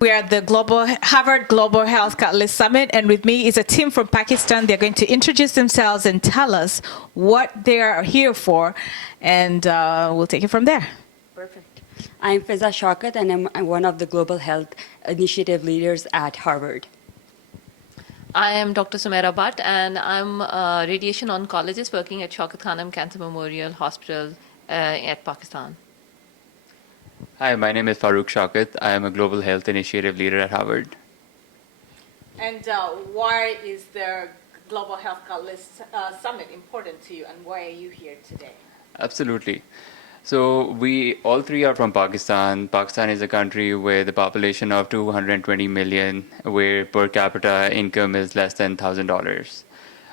We are at the Harvard Global Health Catalyst Summit, and with me is a team from Pakistan. They're going to introduce themselves and tell us what they are here for, and we'll take it from there. Perfect. I'm Shaukat, and I'm one of the Global Health Initiative leaders at Harvard. I am Dr. Sumaira Bhatt, and I'm a radiation oncologist working at Shaukat Khanum Cancer Memorial Hospital at Pakistan. Hi, my name is Farooq Shaukat. I am a Global Health Initiative leader at Harvard. And why is the Global Health Catalyst Summit important to you, and why are you here today? Absolutely. So we all three are from Pakistan. Pakistan is a country with a population of 220 million, where per capita income is less than $1,000.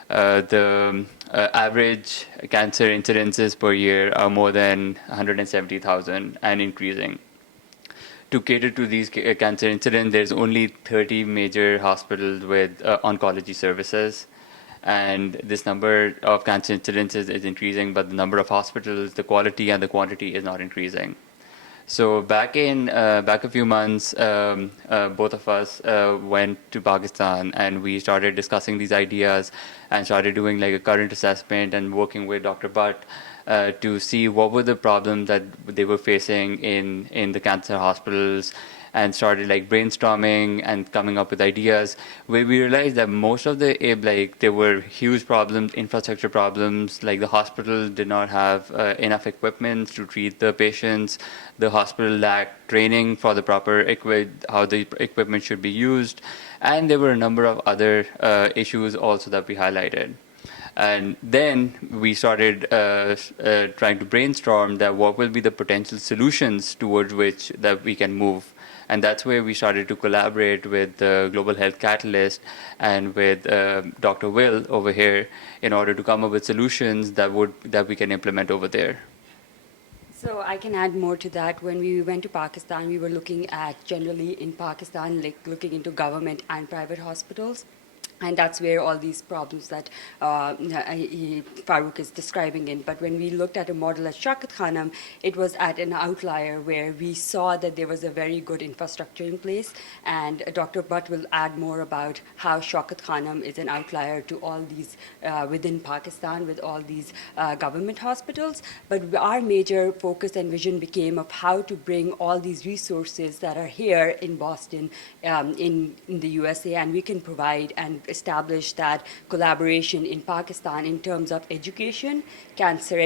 The average cancer incidences per year are more than 170,000 and increasing. To cater to these cancer incidents, there's only 30 major hospitals with oncology services. And this number of cancer incidences is increasing, but the number of hospitals, the quality and the quantity is not increasing. So back a few months, both of us went to Pakistan, and we started discussing these ideas and started doing like a current assessment and working with Dr. Bhatt to see what were the problems that they were facing in the cancer hospitals, and started like brainstorming and coming up with ideas, where we realized that most of there were huge problems, infrastructure problems, like the hospital did not have enough equipment to treat the patients. The hospital lacked training for the proper how the equipment should be used. And there were a number of other issues also that we highlighted. And then we started trying to brainstorm that what will be the potential solutions towards which that we can move. And that's where we started to collaborate with the Global Health Catalyst and with Dr. Will over here in order to come up with solutions that we can implement over there. So I can add more to that. When we went to Pakistan, we were looking at generally in Pakistan, like looking into government and private hospitals. And that's where all these problems that Farooq is describing in. But when we looked at a model at Shaukat Khanum, it was at an outlier where we saw that there was a very good infrastructure in place. And Dr. Bhatt will add more about how Shaukat Khanum is an outlier to all these within Pakistan with all these government hospitals. But our major focus and vision became of how to bring all these resources that are here in Boston, in the USA, and we can provide and establish that collaboration in Pakistan in terms of education, cancer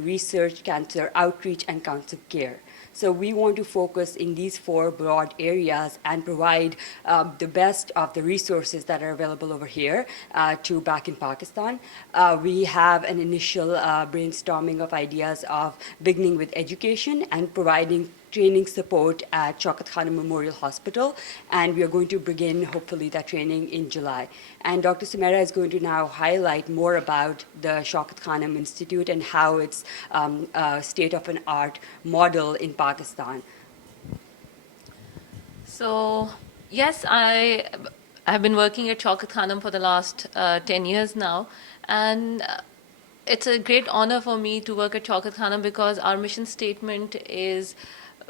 research, cancer outreach, and cancer care. So we want to focus in these four broad areas and provide the best of the resources that are available over here to back in Pakistan. We have an initial brainstorming of ideas of beginning with education and providing training support at Shaukat Khanum Memorial Hospital, and we are going to begin, hopefully, that training in July. And Dr. Sumaira is going to now highlight more about the Shaukat Khanum Institute and how it's a state-of-an-art model in Pakistan. So, yes, I have been working at Shaukat Khanum for the last 10 years now, and it's a great honor for me to work at Shaukat Khanum because our mission statement is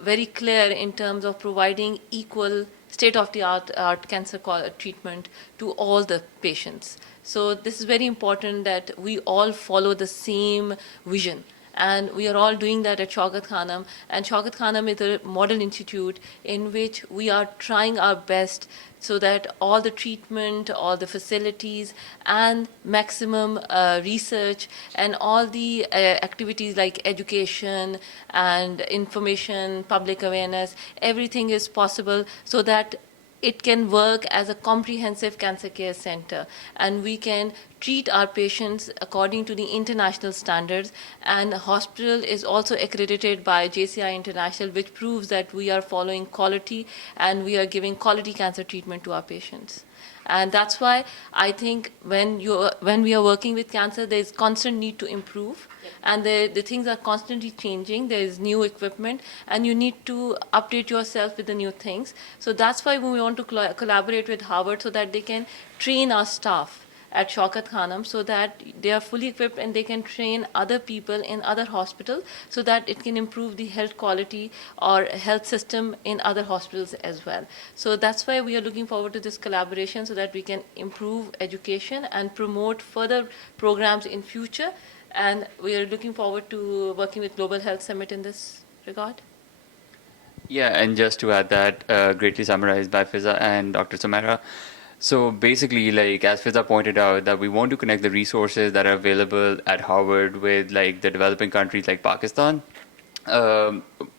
very clear in terms of providing equal state-of-the-art cancer treatment to all the patients. So this is very important that we all follow the same vision. And we are all doing that at Shaukat Khanum. And Shaukat Khanum is a model institute in which we are trying our best so that all the treatment, all the facilities, and maximum research, and all the activities like education and information, public awareness, everything is possible so that it can work as a comprehensive cancer care center, and we can treat our patients according to the international standards. And the hospital is also accredited by JCI International, which proves that we are following quality and we are giving quality cancer treatment to our patients. And that's why I think when we are working with cancer, there's constant need to improve. Yep. And the things are constantly changing. There is new equipment, and you need to update yourself with the new things. So that's why we want to collaborate with Harvard so that they can train our staff at Shaukat Khanum so that they are fully equipped and they can train other people in other hospitals so that it can improve the health quality or health system in other hospitals as well. So that's why we are looking forward to this collaboration so that we can improve education and promote further programs in future. And we are looking forward to working with Global Health Summit in this regard. Yeah, and just to add that, greatly summarized by Fiza and Dr. Samara. So basically, like as Fiza pointed out, that we want to connect the resources that are available at Harvard with like the developing countries like Pakistan.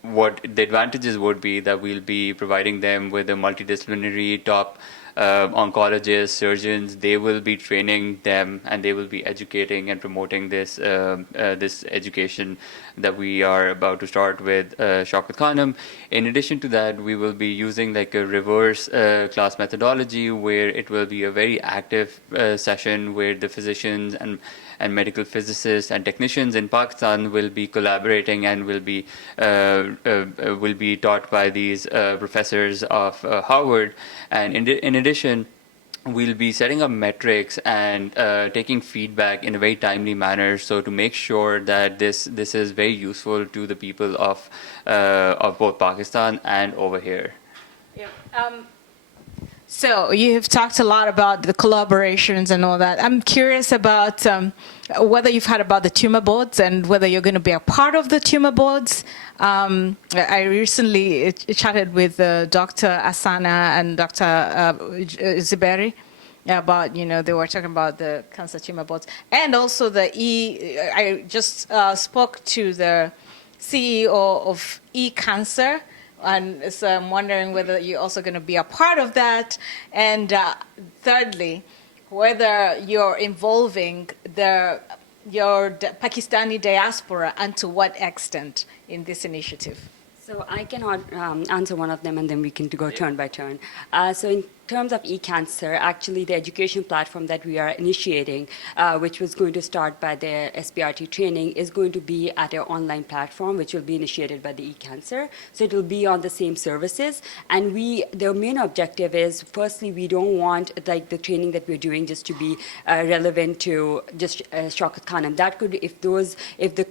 What the advantages would be that we'll be providing them with a multidisciplinary top oncologists, surgeons. They will be training them, and they will be educating and promoting this education that we are about to start with Shaukat Khanum. In addition to that, we will be using like a reverse class methodology where it will be a very active session where the physicians and medical physicists and technicians in Pakistan will be collaborating and will be taught by these professors of Harvard. And in addition, we'll be setting up metrics and taking feedback in a very timely manner, so to make sure that this is very useful to the people of both Pakistan and over here. Yeah. So you've talked a lot about the collaborations and all that. I'm curious about whether you've heard about the Tumor Boards and whether you're going to be a part of the Tumor Boards. I recently chatted with Dr. Asana and Dr. Ziberi about, they were talking about the cancer tumor boards. And also I just spoke to the CEO of eCancer. And so I'm wondering whether you're also going to be a part of that. And thirdly, whether you're involving your Pakistani diaspora and to what extent in this initiative. So I can answer one of them, and then we can go turn by turn. So in terms of eCancer, actually the education platform that we are initiating, which was going to start by the SPRT training, is going to be at an online platform, which will be initiated by the eCancer. So it will be on the same services. And the main objective is, firstly, we don't want like the training that we're doing just to be relevant to just Shaukat Khanum. That could, if the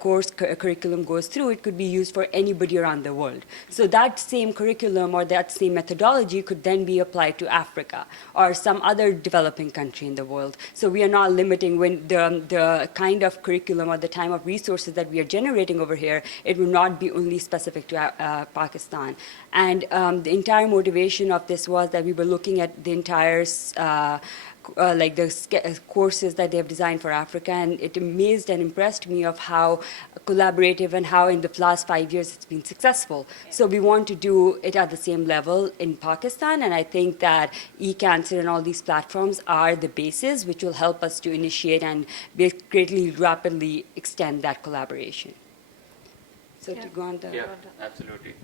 course curriculum goes through, it could be used for anybody around the world. So that same curriculum or that same methodology could then be applied to Africa or some other developing country in the world. So we are not limiting when the kind of curriculum or the time of resources that we are generating over here, it will not be only specific to Pakistan. And the entire motivation of this was that we were looking at the entire like the courses that they have designed for Africa, and it amazed and impressed me of how collaborative and how in the last 5 years it's been successful. So we want to do it at the same level in Pakistan, and I think that eCancer and all these platforms are the basis which will help us to initiate and greatly rapidly extend that collaboration. So to go on to... Yeah, absolutely.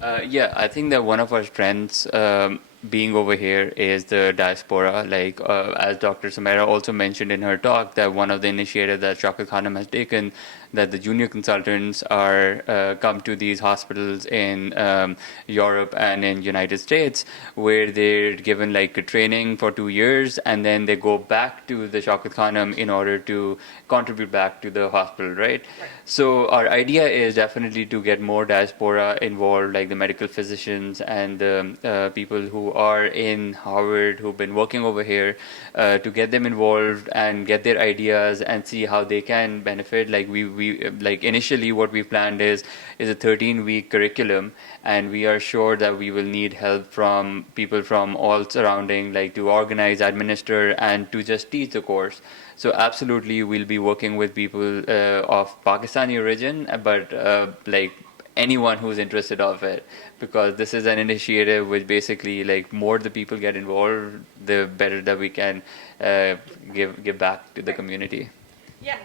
Yeah, I think that one of our strengths being over here is the diaspora. Like as Dr. Samara also mentioned in her talk, that one of the initiatives that Shaukat Khanum has taken, that the junior consultants are come to these hospitals in Europe and in United States, where they're given like a training for 2 years, and then they go back to the Shaukat Khanum in order to contribute back to the hospital, right? So our idea is definitely to get more diaspora involved, like the medical physicians and the people who are in Harvard, who've been working over here, to get them involved and get their ideas and see how they can benefit. Like we like initially what we planned is a 13-week curriculum, and we are sure that we will need help from people from all surrounding, like to organize, administer, and to just teach the course. So absolutely, we'll be working with people of Pakistani origin, but like anyone who's interested of it, because this is an initiative which basically, like, more the people get involved, the better that we can give back to the community. Yeah.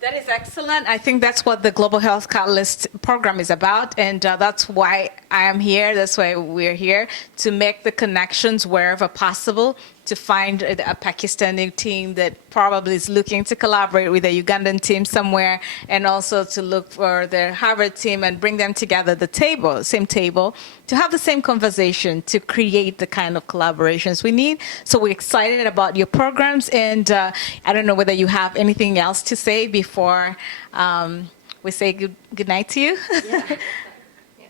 That is excellent. I think that's what the Global Health Catalyst program is about, and that's why I am here. That's why we're here, to make the connections wherever possible to find a Pakistani team that probably is looking to collaborate with a Ugandan team somewhere, and also to look for the Harvard team and bring them together at the table, same table, to have the same conversation, to create the kind of collaborations we need. So we're excited about your programs, and I don't know whether you have anything else to say before we say good night to you. Yeah.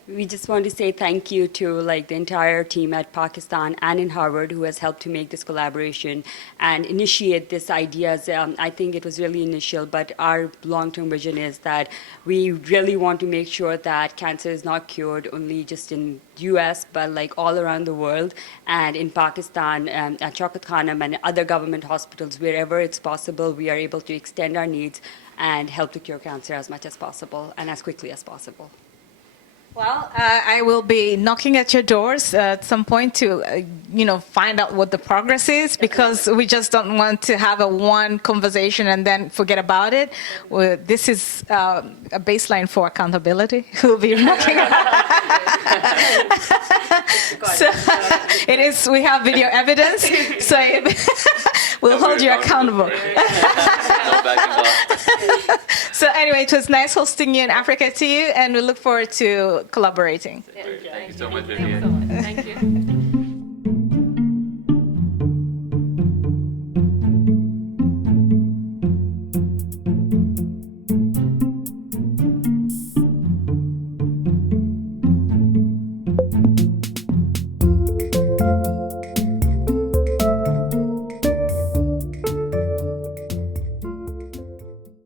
We just want to say thank you to like the entire team at Pakistan and in Harvard who has helped to make this collaboration and initiate this ideas. I think it was really initial, but our long-term vision is that we really want to make sure that cancer is not cured only just in US, but like all around the world, and in Pakistan, at Shaukat Khanum and other government hospitals, wherever it's possible, we are able to extend our needs and help to cure cancer as much as possible and as quickly as possible. Well, I will be knocking at your doors at some point to, find out what the progress is, because we just don't want to have a one conversation and then forget about it. This is a baseline for accountability. We'll be knocking. So it is. We have video evidence, so we'll hold you accountable. So anyway, it was nice hosting you in Africa2U, and we look forward to collaborating. Thank you so much, Vivian.